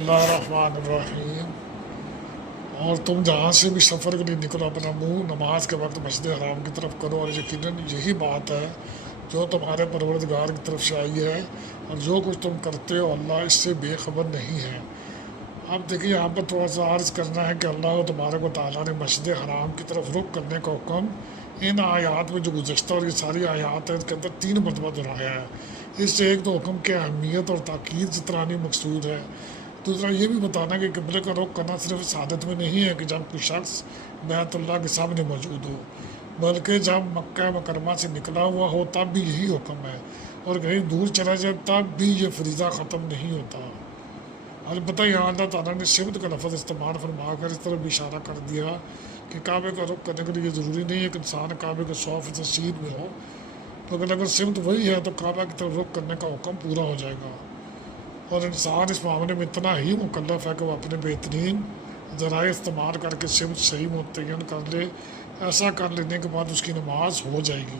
اللہ الرحمن الرحیم۔ اور تم جہاں سے بھی سفر کے لیے نکلو اپنا منہ نماز کے وقت مسجد حرام کی طرف کرو، اور یقیناً یہی بات ہے جو تمہارے پروردگار کی طرف سے آئی ہے، اور جو کچھ تم کرتے ہو اللہ اس سے بے خبر نہیں ہے۔ اب دیکھیے یہاں پر تھوڑا سا عرض کرنا ہے کہ اللہ تبارک و تعالیٰ نے مسجد حرام کی طرف رخ کرنے کا حکم ان آیات میں جو گزشتہ اور یہ ساری آیات ہیں اس کے اندر 3 مرتبہ دہرایا ہے۔ اس سے ایک تو حکم کی اہمیت اور تاکید جترانی مقصود ہے، دوسرا یہ بھی بتانا کہ قبلے کا رخ کرنا صرف اس عادت میں نہیں ہے کہ جب کوئی شخص بیت اللہ کے سامنے موجود ہو، بلکہ جب مکہ مکرمہ سے نکلا ہوا ہو تب بھی یہی حکم ہے، اور کہیں دور چلا جائے تب بھی یہ فریضہ ختم نہیں ہوتا۔ البتہ یہاں اللہ تعالیٰ نے سمت کا لفظ استعمال فرما کر اس طرح بھی اشارہ کر دیا کہ کعبے کا رخ کرنے کے لیے یہ ضروری نہیں ہے کہ انسان کعبے کے 100% سید میں ہو، تو اگر سمت وہی ہے تو کعبہ کی طرف رخ کرنے کا حکم پورا ہو جائے گا، اور انسان اس معاملے میں اتنا ہی مکلف ہے کہ وہ اپنے بہترین ذرائع استعمال کر کے سمت صحیح متعین کر لے۔ ایسا کر لینے کے بعد اس کی نماز ہو جائے گی۔